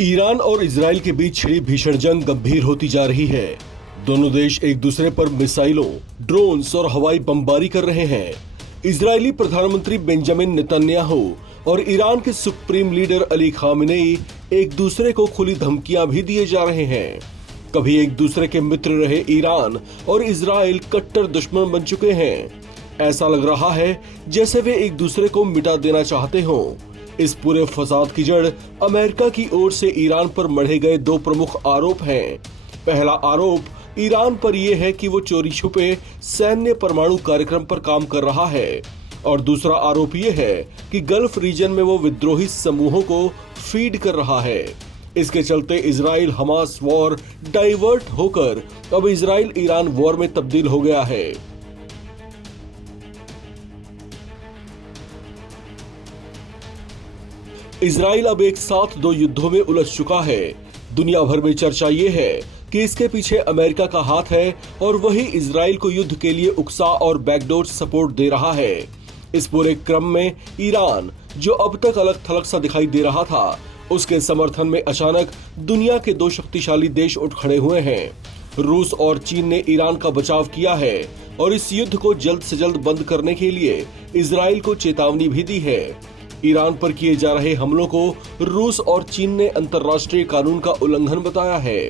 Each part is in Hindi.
ईरान और इजराइल के बीच छिड़ी भीषण जंग गंभीर होती जा रही है। दोनों देश एक दूसरे पर मिसाइलों, ड्रोन्स और हवाई बमबारी कर रहे हैं। इजरायली प्रधानमंत्री बेंजामिन नेतन्याहू और ईरान के सुप्रीम लीडर अली खामेनेई एक दूसरे को खुली धमकियां भी दिए जा रहे हैं। कभी एक दूसरे के मित्र रहे ईरान और इजराइल कट्टर दुश्मन बन चुके हैं। ऐसा लग रहा है जैसे वे एक दूसरे को मिटा देना चाहते हों। इस पूरे फसाद की जड़ अमेरिका की ओर से ईरान पर मढ़े गए दो प्रमुख आरोप हैं। पहला आरोप ईरान पर यह है कि वो चोरी छुपे सैन्य परमाणु कार्यक्रम पर काम कर रहा है और दूसरा आरोप यह है कि गल्फ रीजन में वो विद्रोही समूहों को फीड कर रहा है। इसके चलते इजराइल हमास वॉर डाइवर्ट होकर अब इजराइल ईरान वॉर में तब्दील हो गया है। इजराइल अब एक साथ दो युद्धों में उलझ चुका है। दुनिया भर में चर्चा ये है कि इसके पीछे अमेरिका का हाथ है और वही इजराइल को युद्ध के लिए उकसा और बैकडोर सपोर्ट दे रहा है। इस पूरे क्रम में ईरान, जो अब तक अलग थलग सा दिखाई दे रहा था, उसके समर्थन में अचानक दुनिया के दो शक्तिशाली देश उठ खड़े हुए हैं। रूस और चीन ने ईरान का बचाव किया है और इस युद्ध को जल्द से जल्द बंद करने के लिए इजराइल को चेतावनी भी दी है। ईरान पर किए जा रहे हमलों को रूस और चीन ने अंतर्राष्ट्रीय कानून का उल्लंघन बताया है।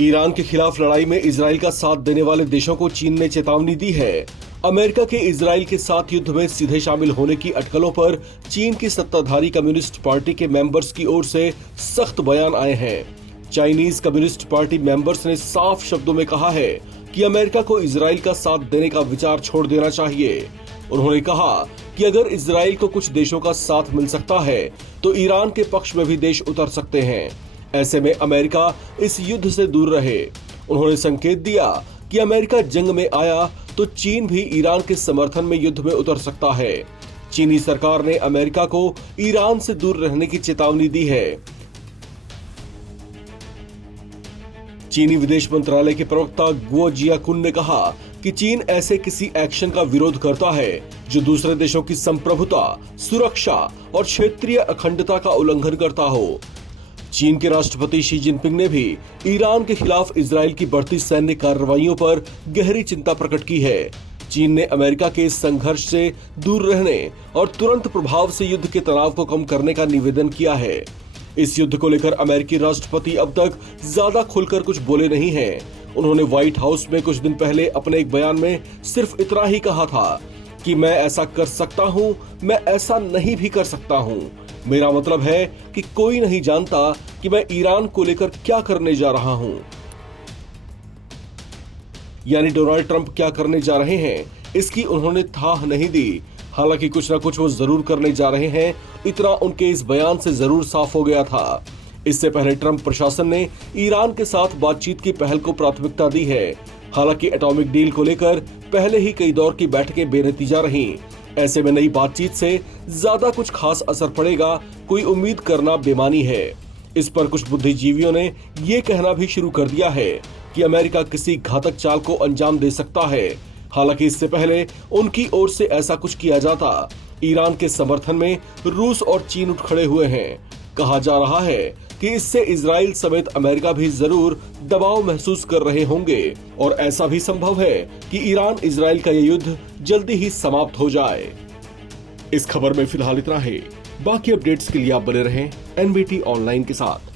ईरान के खिलाफ लड़ाई में इजराइल का साथ देने वाले देशों को चीन ने चेतावनी दी है। अमेरिका के इजराइल के साथ युद्ध में सीधे शामिल होने की अटकलों पर चीन की सत्ताधारी कम्युनिस्ट पार्टी के मेंबर्स की ओर से सख्त बयान आए हैं। चाइनीज कम्युनिस्ट पार्टी मेंबर्स ने साफ शब्दों में कहा है कि अमेरिका को इजराइल का साथ देने का विचार छोड़ देना चाहिए। उन्होंने कहा कि अगर इजराइल को कुछ देशों का साथ मिल सकता है तो ईरान के पक्ष में भी देश उतर सकते हैं। ऐसे में अमेरिका इस युद्ध से दूर रहे। उन्होंने संकेत दिया कि अमेरिका जंग में आया तो चीन भी ईरान के समर्थन में युद्ध में उतर सकता है। चीनी सरकार ने अमेरिका को ईरान से दूर रहने की चेतावनी दी है। चीनी विदेश मंत्रालय के प्रवक्ता गुओ जियाकुन ने कहा कि चीन ऐसे किसी एक्शन का विरोध करता है जो दूसरे देशों की संप्रभुता, सुरक्षा और क्षेत्रीय अखंडता का उल्लंघन करता हो। चीन के राष्ट्रपति शी जिनपिंग ने भी ईरान के खिलाफ इजराइल की बढ़ती सैन्य कार्रवाइयों पर गहरी चिंता प्रकट की है। चीन ने अमेरिका के इस संघर्ष से दूर रहने और तुरंत प्रभाव से युद्ध के तनाव को कम करने का निवेदन किया है। इस युद्ध को लेकर अमेरिकी राष्ट्रपति अब तक ज्यादा खुलकर कुछ बोले नहीं हैं। उन्होंने व्हाइट हाउस में कुछ दिन पहले अपने एक बयान में सिर्फ इतना ही कहा था कि मैं ऐसा कर सकता हूं, मैं ऐसा नहीं भी कर सकता हूं। मेरा मतलब है कि कोई नहीं जानता कि मैं ईरान को लेकर क्या करने जा रहा हूं। यानी डोनाल्ड ट्रंप क्या करने जा रहे हैं इसकी उन्होंने थाह नहीं दी। हालांकि कुछ ना कुछ वो जरूर करने जा रहे हैं, इतना उनके इस बयान से जरूर साफ हो गया था। इससे पहले ट्रंप प्रशासन ने ईरान के साथ बातचीत की पहल को प्राथमिकता दी है। हालांकि एटॉमिक डील को लेकर पहले ही कई दौर की बैठकें बेनतीजा रहीं। ऐसे में नई बातचीत से ज्यादा कुछ खास असर पड़ेगा, कोई उम्मीद करना बेमानी है। इस पर कुछ बुद्धिजीवियों ने ये कहना भी शुरू कर दिया है कि अमेरिका किसी घातक चाल को अंजाम दे सकता है। हालांकि इससे पहले उनकी ओर से ऐसा कुछ किया जाता, ईरान के समर्थन में रूस और चीन उठ खड़े हुए हैं। कहा जा रहा है कि इससे इजराइल समेत अमेरिका भी जरूर दबाव महसूस कर रहे होंगे और ऐसा भी संभव है कि ईरान इजराइल का यह युद्ध जल्दी ही समाप्त हो जाए। इस खबर में फिलहाल इतना ही। बाकी अपडेट्स के लिए आप बने रहें एनबीटी ऑनलाइन के साथ।